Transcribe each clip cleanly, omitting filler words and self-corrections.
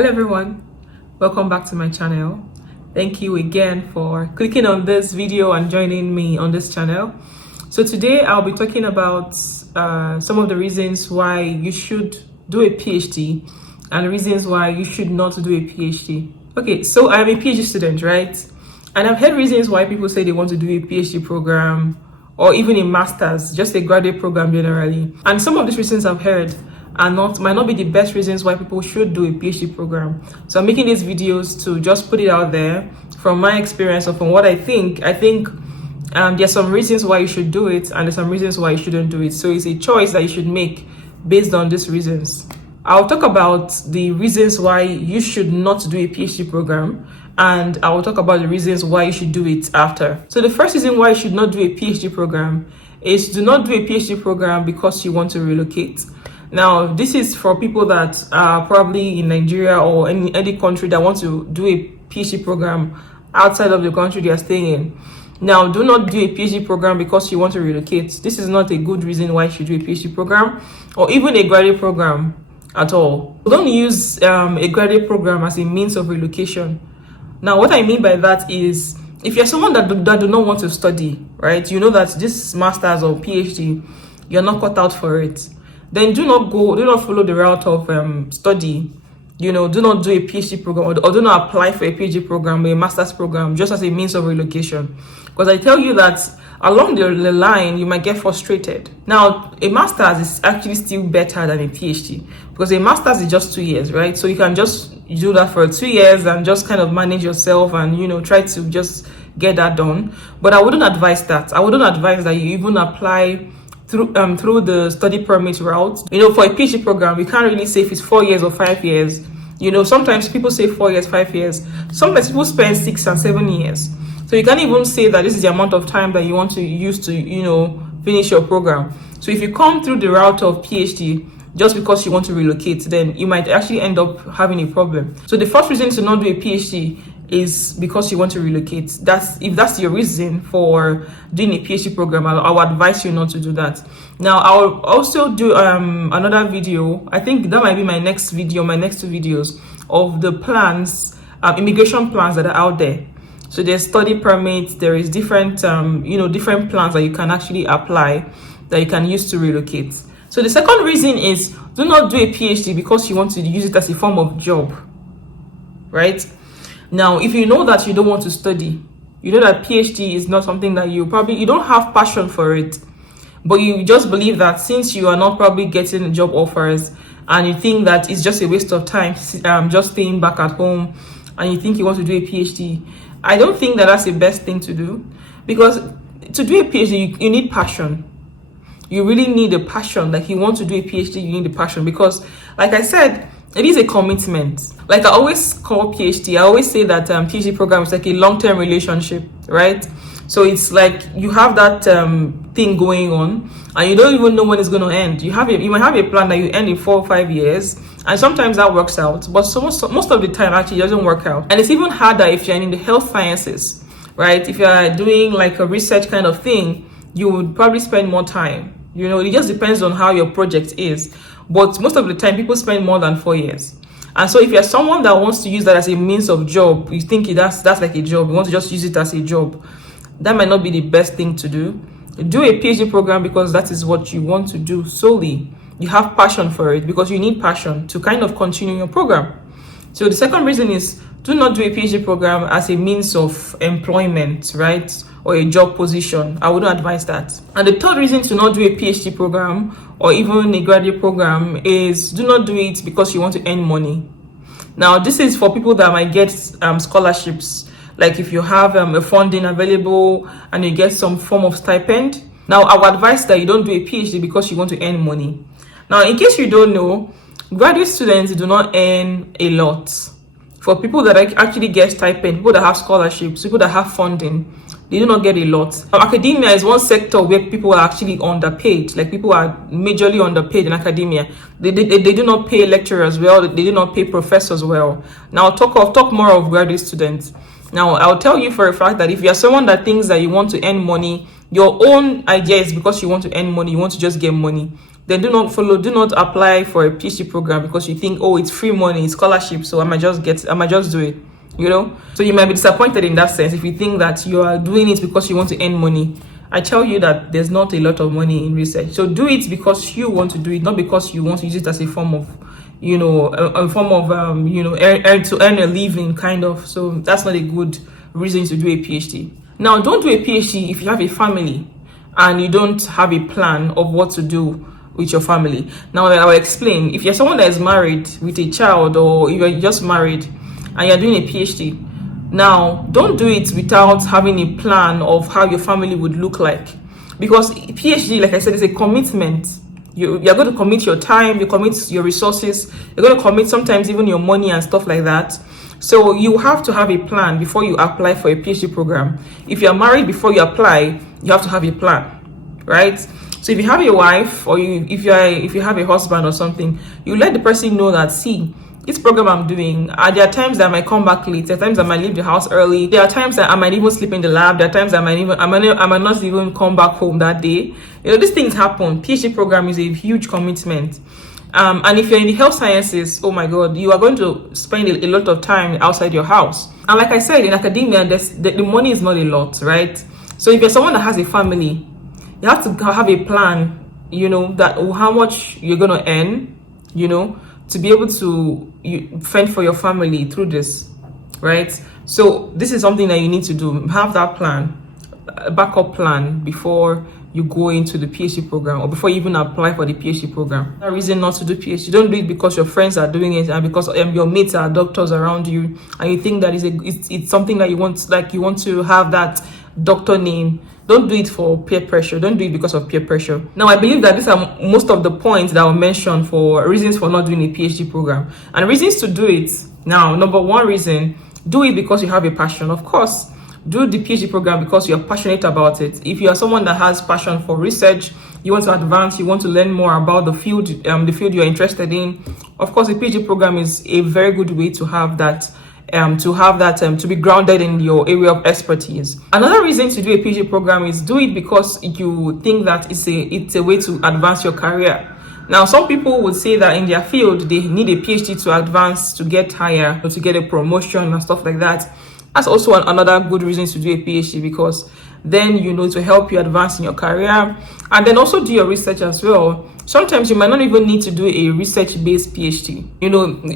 Hello everyone, welcome back to my channel. Thank you again for clicking on this video and joining me on this channel. So today I'll be talking about some of the reasons why you should do a PhD and the reasons why you should not do a PhD. Okay, so I'm a PhD student, right? And I've heard reasons why people say they want to do a PhD program or even a master's, just a graduate program generally. And some of these reasons I've heard might not be the best reasons why people should do a PhD program. So I'm making these videos to just put it out there from my experience or from what I think. There's some reasons why you should do it and there's some reasons why you shouldn't do it. So it's a choice that you should make based on these reasons. I'll talk about the reasons why you should not do a PhD program, and I will talk about the reasons why you should do it after. So the first reason why you should not do a PhD program is do not do a PhD program because you want to relocate. Now, this is for people that are probably in Nigeria or any country that want to do a PhD program outside of the country they are staying in. Now, do not do a PhD program because you want to relocate. This is not a good reason why you should do a PhD program or even a graduate program at all. Don't use a graduate program as a means of relocation. Now, what I mean by that is, if you're someone that do not want to study, right? You know that this master's or PhD, you're not cut out for it. Then do not follow the route of study. Do not do a PhD program or do not apply for a PhD program or a master's program just as a means of relocation. Because I tell you that along the line, you might get frustrated. Now, a master's is actually still better than a PhD because a master's is just 2 years, right? So you can just do that for 2 years and just kind of manage yourself and, try to just get that done. But I wouldn't advise that. I wouldn't advise that you even apply through the study permit route. For a PhD program, you can't really say if it's 4 years or 5 years. Sometimes people say 4 years, 5 years. Sometimes people spend 6 and 7 years. So you can't even say that this is the amount of time that you want to use to, finish your program. So if you come through the route of PhD just because you want to relocate, then you might actually end up having a problem. So the first reason to not do a PhD is because you want to relocate. If that's your reason for doing a PhD program, I would advise you not to do that. Now, I'll also do another video. I think that might be my next two videos of the plans, immigration plans that are out there. So there's study permits, there is different plans that you can actually apply that you can use to relocate. So the second reason is do not do a PhD because you want to use it as a form of job, right? Now, if you know that you don't want to study, you know that PhD is not something that you don't have passion for it, but you just believe that since you are not probably getting job offers and you think that it's just a waste of time just staying back at home and you think you want to do a PhD, I don't think that that's the best thing to do, because to do a PhD, you need passion. You really need a passion. Like, you want to do a PhD, you need a passion, because like I said, it is a commitment. Like I always call PhD, I always say that PhD program is like a long-term relationship, right? So it's like you have that thing going on and you don't even know when it's going to end. You might have a plan that you end in 4 or 5 years, and sometimes that works out, but most of the time actually it doesn't work out. And it's even harder if you're in the health sciences, right? If you're doing like a research kind of thing, you would probably spend more time. It just depends on how your project is. But most of the time, people spend more than 4 years. And so if you're someone that wants to use that as a means of job, you think that's like a job, you want to just use it as a job, that might not be the best thing to do. Do a PhD program because that is what you want to do solely. You have passion for it because you need passion to kind of continue your program. So the second reason is do not do a PhD program as a means of employment, right? Or a job position. I wouldn't advise that. And the third reason to not do a PhD program or even a graduate program is do not do it because you want to earn money. Now, this is for people that might get scholarships. Like if you have a funding available and you get some form of stipend. Now, I would advise that you don't do a PhD because you want to earn money. Now, in case you don't know, graduate students do not earn a lot. For people that actually get stipend, people that have scholarships, people that have funding, they do not get a lot. Academia is one sector where people are actually underpaid. Like, people are majorly underpaid in academia. They do not pay lecturers well. They do not pay professors well. Now, talk more of graduate students. Now, I'll tell you for a fact that if you're someone that thinks that you want to earn money, your own idea is because you want to earn money, you want to just get money, then do not apply for a PhD program because you think, oh, it's free money, it's scholarship, so I might just do it, So you might be disappointed in that sense if you think that you are doing it because you want to earn money. I tell you that there's not a lot of money in research. So do it because you want to do it, not because you want to use it as a form of, to earn a living, kind of. So that's not a good reason to do a PhD. Now, don't do a PhD if you have a family and you don't have a plan of what to do with your family. Now, I will explain. If you're someone that is married with a child, or you're just married and you're doing a PhD, now, don't do it without having a plan of how your family would look like. Because PhD, like I said, is a commitment. You're going to commit your time, you commit your resources, you're going to commit sometimes even your money and stuff like that. So you have to have a plan before you apply for a PhD program. If you're married, before you apply, you have to have a plan, right? So if you have a wife, or if you have a husband or something, you let the person know that, see, this program I'm doing, there are times that I might come back late, there are times I might leave the house early, there are times that I might even sleep in the lab, there are times I might not even come back home that day. These things happen. PhD program is a huge commitment. And if you're in the health sciences, oh my God, you are going to spend a lot of time outside your house. And like I said, in academia, the money is not a lot, right? So if you're someone that has a family, you have to have a plan, that how much you're going to earn, to be able to fend for your family through this, right? So this is something that you need to do. Have that plan, a backup plan, before you go into the PhD program, or before you even apply for the PhD program. That reason not to do PhD. Don't do it because your friends are doing it and because your mates are doctors around you, and you think that it's something that you want to have that doctor name. Don't do it for peer pressure. Don't do it because of peer pressure. Now, I believe that these are most of the points that I'll mention for reasons for not doing a PhD program. And reasons to do it. Now, number one reason, do it because you have a passion. Of course, do the PhD program because you're passionate about it. If you are someone that has passion for research, you want to advance, you want to learn more about the field you're interested in, of course, a PhD program is a very good way to have that. To be grounded in your area of expertise. Another reason to do a PhD program is do it because you think that it's a way to advance your career. Now, some people would say that in their field, they need a PhD to advance, to get higher, to get a promotion and stuff like that. That's also another good reason to do a PhD, because then to help you advance in your career, and then also do your research as well. Sometimes you might not even need to do a research-based PhD.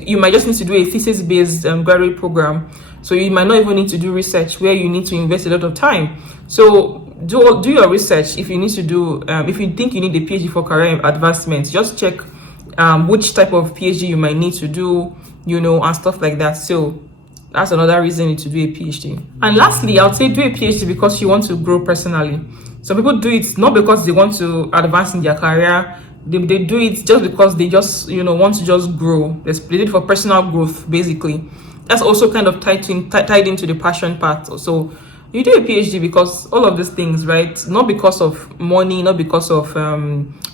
You might just need to do a thesis-based graduate program. So you might not even need to do research where you need to invest a lot of time. So do your research. If you need to do, if you think you need a PhD for career advancement, just check which type of PhD you might need to do, and stuff like that. So that's another reason to do a PhD. And lastly, I would say do a PhD because you want to grow personally. Some people do it not because they want to advance in their career. They do it just because they just want to just grow. They do it for personal growth, basically. That's also kind of tied into the passion part. So you do a PhD because all of these things, right? Not because of money, not because of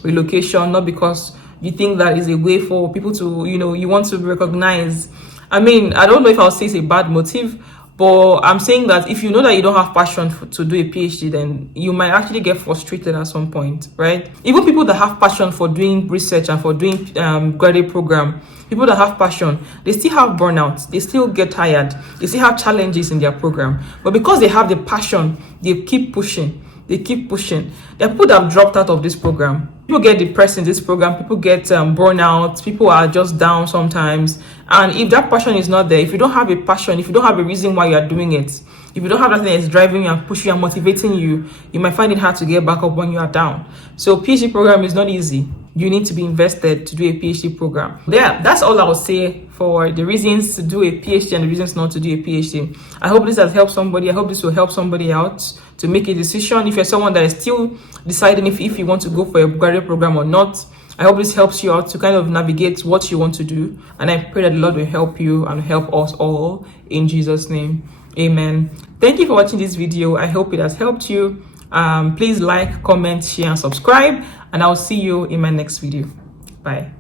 relocation, not because you think that is a way for people to, you want to recognize. I mean, I don't know if I'll say it's a bad motive, but I'm saying that if you know that you don't have passion to do a PhD, then you might actually get frustrated at some point, right? Even people that have passion for doing research and for doing graduate program, people that have passion, they still have burnout, they still get tired, they still have challenges in their program. But because they have the passion, they keep pushing. There are people that have dropped out of this program. People get depressed in this program. People get burnout. People are just down sometimes. And if that passion is not there, if you don't have a passion, if you don't have a reason why you are doing it, if you don't have that thing that's driving you and pushing you and motivating you, you might find it hard to get back up when you are down. So PhD program is not easy. You need to be invested to do a PhD program. That's all I will say for the reasons to do a PhD and the reasons not to do a PhD. I hope this has helped somebody. I hope this will help somebody out to make a decision. If you're someone that is still deciding if you want to go for a graduate program or not, I hope this helps you out to kind of navigate what you want to do. And I pray that the Lord will help you and help us all in Jesus' name. Amen. Thank you for watching this video. I hope it has helped you. Please like, comment, share, and subscribe. And I'll see you in my next video. Bye.